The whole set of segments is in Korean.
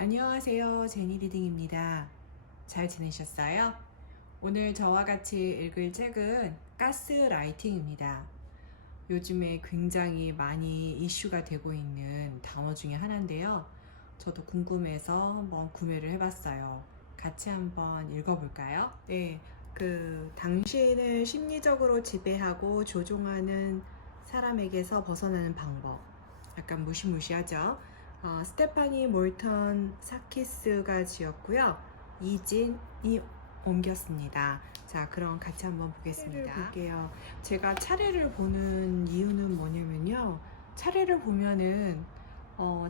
안녕하세요. 제니 리딩입니다. 잘 지내셨어요? 오늘 저와 같이 읽을 책은 가스라이팅입니다. 요즘에 굉장히 많이 이슈가 되고 있는 단어 중에 하나인데요. 저도 궁금해서 한번 구매를 해봤어요. 같이 한번 읽어볼까요? 네, 당신을 심리적으로 지배하고 조종하는 사람에게서 벗어나는 방법. 약간 무시무시하죠? 스테파니 몰턴 사키스가 지었고요. 이진이 옮겼습니다. 자, 그럼 같이 한번 보겠습니다. 차례를 볼게요. 제가 차례를 보는 이유는 뭐냐면요. 차례를 보면은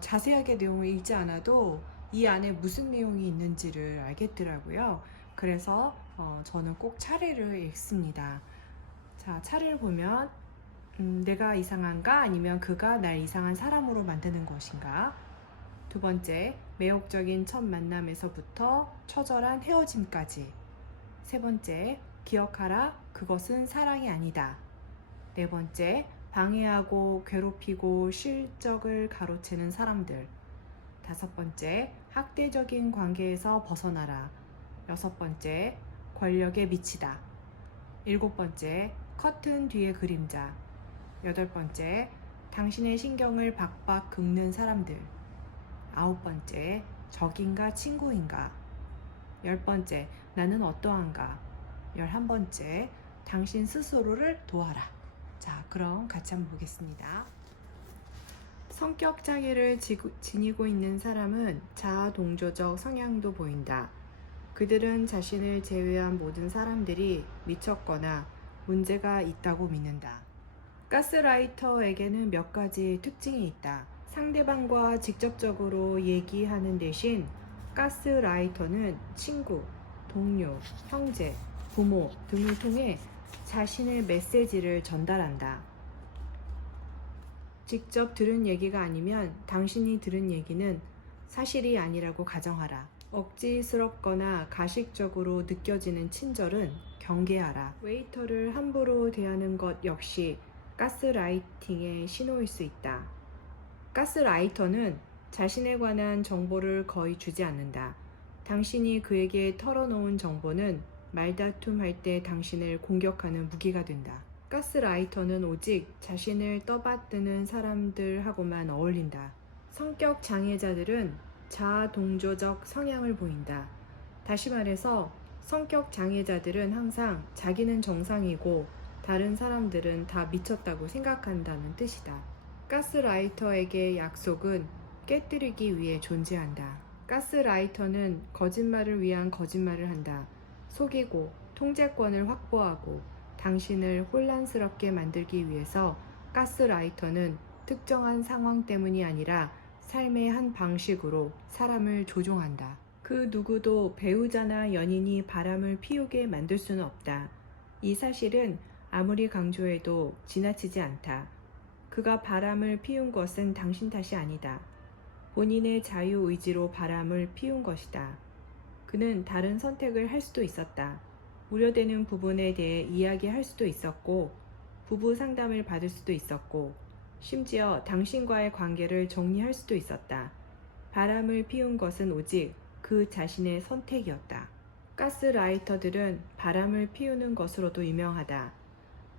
자세하게 내용을 읽지 않아도 이 안에 무슨 내용이 있는지를 알겠더라고요. 그래서 저는 꼭 차례를 읽습니다. 자, 차례를 보면 내가 이상한가? 아니면 그가 날 이상한 사람으로 만드는 것인가? 두 번째, 매혹적인 첫 만남에서부터 처절한 헤어짐까지. 세 번째, 기억하라. 그것은 사랑이 아니다. 네 번째, 방해하고 괴롭히고 실적을 가로채는 사람들. 다섯 번째, 학대적인 관계에서 벗어나라. 여섯 번째, 권력에 미치다. 일곱 번째, 커튼 뒤의 그림자. 여덟 번째, 당신의 신경을 박박 긁는 사람들. 아홉 번째, 적인가 친구인가. 열 번째, 나는 어떠한가. 11번째, 당신 스스로를 도와라. 자, 그럼 같이 한번 보겠습니다. 성격 장애를 지니고 있는 사람은 자아 동조적 성향도 보인다. 그들은 자신을 제외한 모든 사람들이 미쳤거나 문제가 있다고 믿는다. 가스라이터에게는 몇 가지 특징이 있다. 상대방과 직접적으로 얘기하는 대신 가스라이터는 친구, 동료, 형제, 부모 등을 통해 자신의 메시지를 전달한다. 직접 들은 얘기가 아니면 당신이 들은 얘기는 사실이 아니라고 가정하라. 억지스럽거나 가식적으로 느껴지는 친절은 경계하라. 웨이터를 함부로 대하는 것 역시 가스라이팅의 신호일 수 있다. 가스라이터는 자신에 관한 정보를 거의 주지 않는다. 당신이 그에게 털어놓은 정보는 말다툼할 때 당신을 공격하는 무기가 된다. 가스라이터는 오직 자신을 떠받드는 사람들하고만 어울린다. 성격 장애자들은 자아 동조적 성향을 보인다. 다시 말해서 성격 장애자들은 항상 자기는 정상이고 다른 사람들은 다 미쳤다고 생각한다는 뜻이다. 가스라이터에게 약속은 깨뜨리기 위해 존재한다. 가스라이터는 거짓말을 위한 거짓말을 한다. 속이고 통제권을 확보하고 당신을 혼란스럽게 만들기 위해서 가스라이터는 특정한 상황 때문이 아니라 삶의 한 방식으로 사람을 조종한다. 그 누구도 배우자나 연인이 바람을 피우게 만들 수는 없다. 이 사실은 아무리 강조해도 지나치지 않다. 그가 바람을 피운 것은 당신 탓이 아니다. 본인의 자유의지로 바람을 피운 것이다. 그는 다른 선택을 할 수도 있었다. 우려되는 부분에 대해 이야기할 수도 있었고, 부부 상담을 받을 수도 있었고, 심지어 당신과의 관계를 정리할 수도 있었다. 바람을 피운 것은 오직 그 자신의 선택이었다. 가스라이터들은 바람을 피우는 것으로도 유명하다.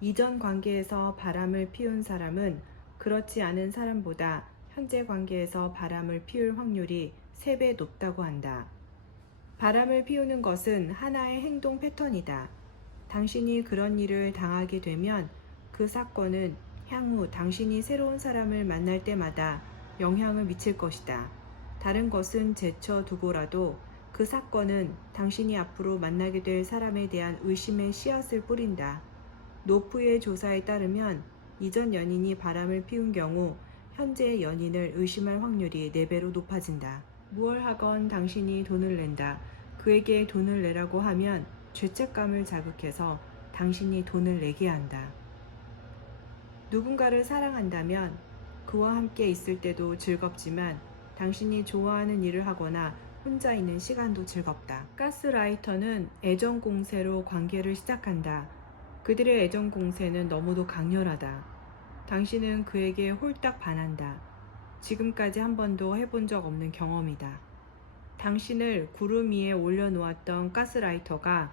이전 관계에서 바람을 피운 사람은 그렇지 않은 사람보다 현재 관계에서 바람을 피울 확률이 3배 높다고 한다. 바람을 피우는 것은 하나의 행동 패턴이다. 당신이 그런 일을 당하게 되면 그 사건은 향후 당신이 새로운 사람을 만날 때마다 영향을 미칠 것이다. 다른 것은 제쳐두고라도 그 사건은 당신이 앞으로 만나게 될 사람에 대한 의심의 씨앗을 뿌린다. 노프의 조사에 따르면 이전 연인이 바람을 피운 경우 현재 연인을 의심할 확률이 4배로 높아진다. 무얼 하건 당신이 돈을 낸다. 그에게 돈을 내라고 하면 죄책감을 자극해서 당신이 돈을 내게 한다. 누군가를 사랑한다면 그와 함께 있을 때도 즐겁지만 당신이 좋아하는 일을 하거나 혼자 있는 시간도 즐겁다. 가스라이터는 애정 공세로 관계를 시작한다. 그들의 애정 공세는 너무도 강렬하다. 당신은 그에게 홀딱 반한다. 지금까지 한 번도 해본 적 없는 경험이다. 당신을 구름 위에 올려놓았던 가스라이터가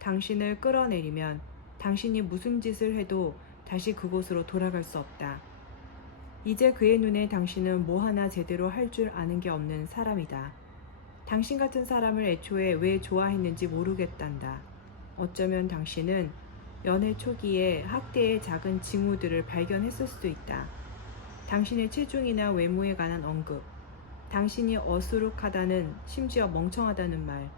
당신을 끌어내리면 당신이 무슨 짓을 해도 다시 그곳으로 돌아갈 수 없다. 이제 그의 눈에 당신은 뭐 하나 제대로 할 줄 아는 게 없는 사람이다. 당신 같은 사람을 애초에 왜 좋아했는지 모르겠단다. 어쩌면 당신은 연애 초기에 학대의 작은 징후들을 발견했을 수도 있다. 당신의 체중이나 외모에 관한 언급, 당신이 어수룩하다는, 심지어 멍청하다는 말,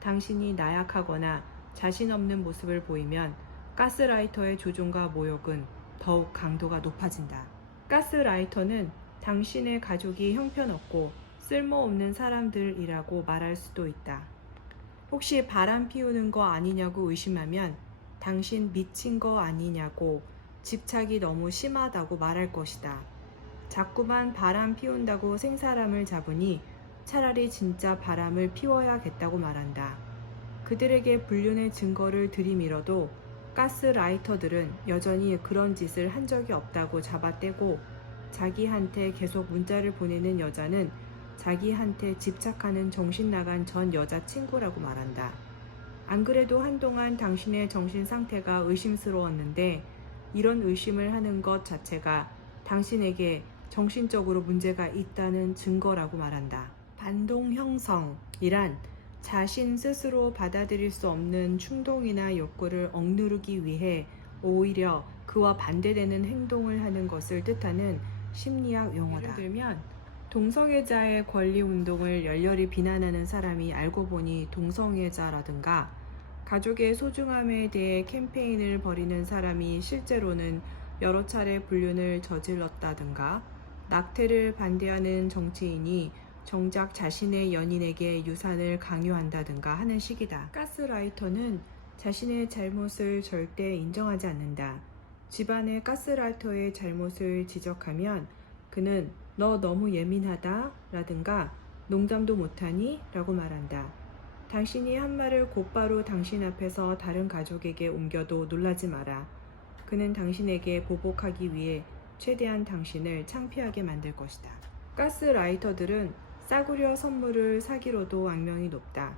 당신이 나약하거나 자신 없는 모습을 보이면 가스라이터의 조종과 모욕은 더욱 강도가 높아진다. 가스라이터는 당신의 가족이 형편없고 쓸모없는 사람들이라고 말할 수도 있다. 혹시 바람 피우는 거 아니냐고 의심하면 당신 미친 거 아니냐고, 집착이 너무 심하다고 말할 것이다. 자꾸만 바람 피운다고 생사람을 잡으니 차라리 진짜 바람을 피워야겠다고 말한다. 그들에게 불륜의 증거를 들이밀어도 가스라이터들은 여전히 그런 짓을 한 적이 없다고 잡아떼고, 자기한테 계속 문자를 보내는 여자는 자기한테 집착하는 정신 나간 전 여자친구라고 말한다. 안 그래도 한동안 당신의 정신 상태가 의심스러웠는데 이런 의심을 하는 것 자체가 당신에게 정신적으로 문제가 있다는 증거라고 말한다. 반동 형성이란 자신 스스로 받아들일 수 없는 충동이나 욕구를 억누르기 위해 오히려 그와 반대되는 행동을 하는 것을 뜻하는 심리학 용어다. 예를 들면 동성애자의 권리운동을 열렬히 비난하는 사람이 알고 보니 동성애자라든가, 가족의 소중함에 대해 캠페인을 벌이는 사람이 실제로는 여러 차례 불륜을 저질렀다든가, 낙태를 반대하는 정치인이 정작 자신의 연인에게 유산을 강요한다든가 하는 식이다. 가스라이터는 자신의 잘못을 절대 인정하지 않는다. 집안의 가스라이터의 잘못을 지적하면 그는 너 너무 예민하다 라든가 농담도 못하니? 라고 말한다. 당신이 한 말을 곧바로 당신 앞에서 다른 가족에게 옮겨도 놀라지 마라. 그는 당신에게 보복하기 위해 최대한 당신을 창피하게 만들 것이다. 가스라이터들은 싸구려 선물을 사기로도 악명이 높다.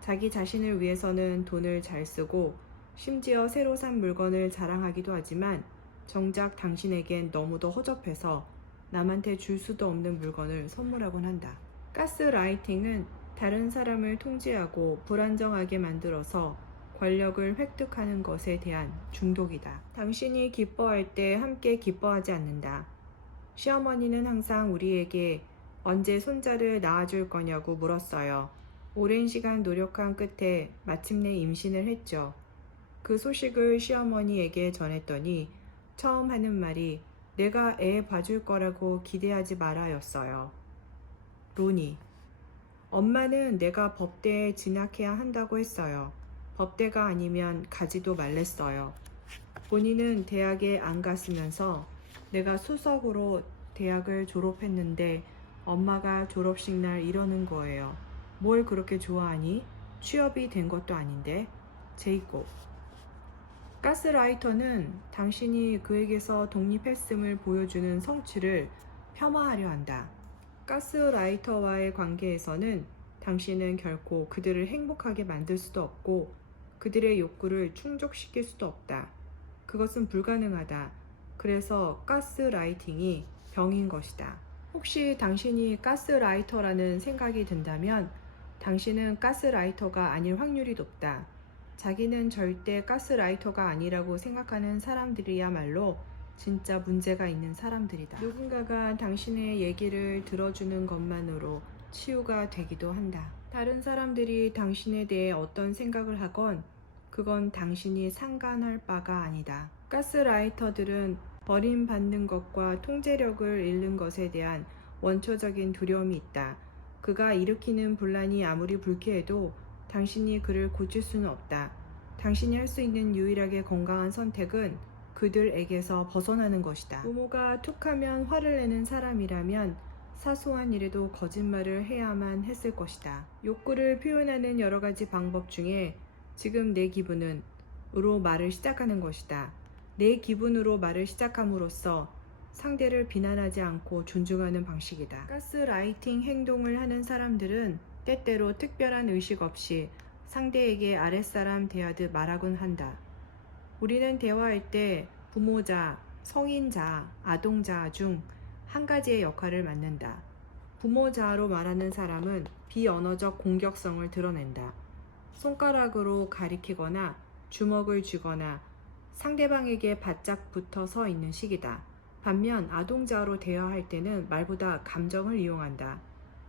자기 자신을 위해서는 돈을 잘 쓰고 심지어 새로 산 물건을 자랑하기도 하지만 정작 당신에겐 너무도 허접해서 남한테 줄 수도 없는 물건을 선물하곤 한다. 가스라이팅은 다른 사람을 통제하고 불안정하게 만들어서 권력을 획득하는 것에 대한 중독이다. 당신이 기뻐할 때 함께 기뻐하지 않는다. 시어머니는 항상 우리에게 언제 손자를 낳아줄 거냐고 물었어요. 오랜 시간 노력한 끝에 마침내 임신을 했죠. 그 소식을 시어머니에게 전했더니 처음 하는 말이 내가 애 봐줄 거라고 기대하지 마라였어요. 로니, 엄마는 내가 법대에 진학해야 한다고 했어요. 법대가 아니면 가지도 말랬어요. 본인은 대학에 안 갔으면서 내가 수석으로 대학을 졸업했는데 엄마가 졸업식 날 이러는 거예요. 뭘 그렇게 좋아하니? 취업이 된 것도 아닌데. 제이콥. 가스라이터는 당신이 그에게서 독립했음을 보여주는 성취를 폄하하려 한다. 가스라이터와의 관계에서는 당신은 결코 그들을 행복하게 만들 수도 없고 그들의 욕구를 충족시킬 수도 없다. 그것은 불가능하다. 그래서 가스라이팅이 병인 것이다. 혹시 당신이 가스라이터라는 생각이 든다면 당신은 가스라이터가 아닐 확률이 높다. 자기는 절대 가스라이터가 아니라고 생각하는 사람들이야말로 진짜 문제가 있는 사람들이다. 누군가가 당신의 얘기를 들어주는 것만으로 치유가 되기도 한다. 다른 사람들이 당신에 대해 어떤 생각을 하건 그건 당신이 상관할 바가 아니다. 가스라이터들은 버림받는 것과 통제력을 잃는 것에 대한 원초적인 두려움이 있다. 그가 일으키는 분란이 아무리 불쾌해도 당신이 그를 고칠 수는 없다. 당신이 할 수 있는 유일하게 건강한 선택은 그들에게서 벗어나는 것이다. 부모가 툭하면 화를 내는 사람이라면 사소한 일에도 거짓말을 해야만 했을 것이다. 욕구를 표현하는 여러 가지 방법 중에 지금 내 기분은 으로 말을 시작하는 것이다. 내 기분으로 말을 시작함으로써 상대를 비난하지 않고 존중하는 방식이다. 가스라이팅 행동을 하는 사람들은 때때로 특별한 의식 없이 상대에게 아랫사람 대하듯 말하곤 한다. 우리는 대화할 때 부모자, 성인자, 아동자 중 한 가지의 역할을 맡는다. 부모자로 말하는 사람은 비언어적 공격성을 드러낸다. 손가락으로 가리키거나 주먹을 쥐거나 상대방에게 바짝 붙어 서 있는 식이다. 반면 아동자로 대화할 때는 말보다 감정을 이용한다.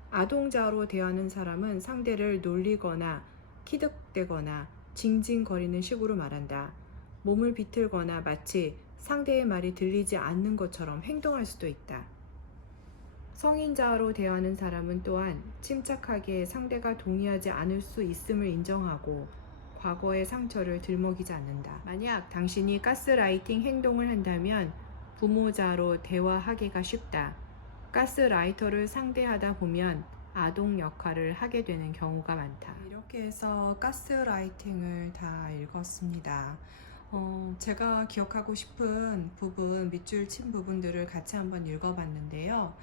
아동자로 대하는 사람은 상대를 놀리거나 키득대거나 징징거리는 식으로 말한다. 몸을 비틀거나 마치 상대의 말이 들리지 않는 것처럼 행동할 수도 있다. 성인자로 대하는 사람은 또한 침착하게 상대가 동의하지 않을 수 있음을 인정하고 과거의 상처를 들먹이지 않는다. 만약 당신이 가스라이팅 행동을 한다면 부모자로 대화하기가 쉽다. 가스라이터를 상대하다 보면 아동 역할을 하게 되는 경우가 많다. 이렇게 해서 가스라이팅을 다 읽었습니다. 제가 기억하고 싶은 부분, 밑줄 친 부분들을 같이 한번 읽어봤는데요.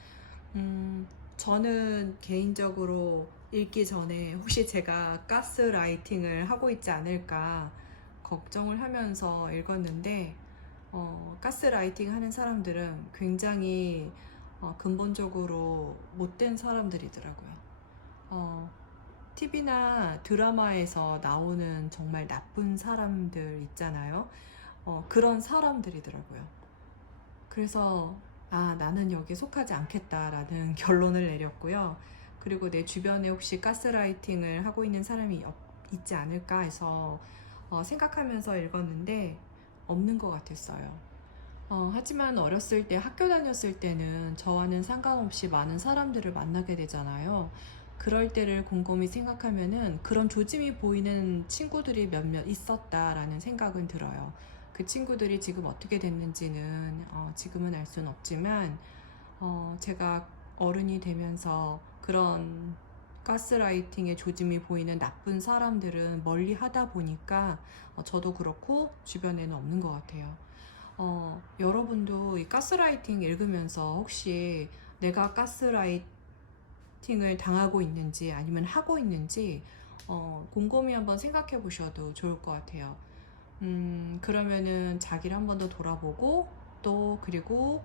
저는 개인적으로 읽기 전에 혹시 제가 가스라이팅을 하고 있지 않을까 걱정을 하면서 읽었는데, 가스라이팅 하는 사람들은 굉장히 근본적으로 못된 사람들이더라고요. TV나 드라마에서 나오는 정말 나쁜 사람들 있잖아요. 그런 사람들이더라고요. 그래서 나는 여기에 속하지 않겠다라는 결론을 내렸고요. 그리고 내 주변에 혹시 가스라이팅을 하고 있는 사람이 있지 않을까 해서 생각하면서 읽었는데 없는 것 같았어요. 하지만 어렸을 때 학교 다녔을 때는 저와는 상관없이 많은 사람들을 만나게 되잖아요. 그럴 때를 곰곰이 생각하면은 그런 조짐이 보이는 친구들이 몇몇 있었다라는 생각은 들어요. 그 친구들이 지금 어떻게 됐는지는 지금은 알 수는 없지만 제가 어른이 되면서 그런 가스라이팅의 조짐이 보이는 나쁜 사람들은 멀리 하다 보니까 저도 그렇고 주변에는 없는 것 같아요. 여러분도 이 가스라이팅 읽으면서 혹시 내가 가스라이팅을 당하고 있는지 아니면 하고 있는지 곰곰이 한번 생각해 보셔도 좋을 것 같아요. 그러면은 자기를 한 번 더 돌아보고 또 그리고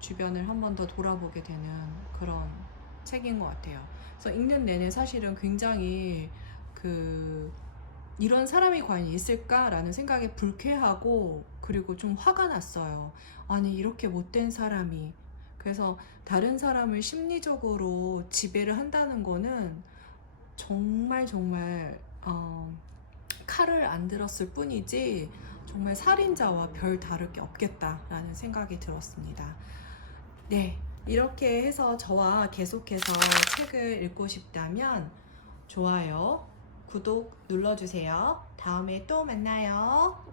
주변을 한 번 더 돌아보게 되는 그런 책인 것 같아요. 그래서 읽는 내내 사실은 굉장히 이런 사람이 과연 있을까라는 생각이 불쾌하고 그리고 좀 화가 났어요. 아니 이렇게 못된 사람이. 그래서 다른 사람을 심리적으로 지배를 한다는 거는 정말 칼을 안 들었을 뿐이지 정말 살인자와 별 다를 게 없겠다라는 생각이 들었습니다. 네, 이렇게 해서 저와 계속해서 책을 읽고 싶다면 좋아요, 구독 눌러주세요. 다음에 또 만나요.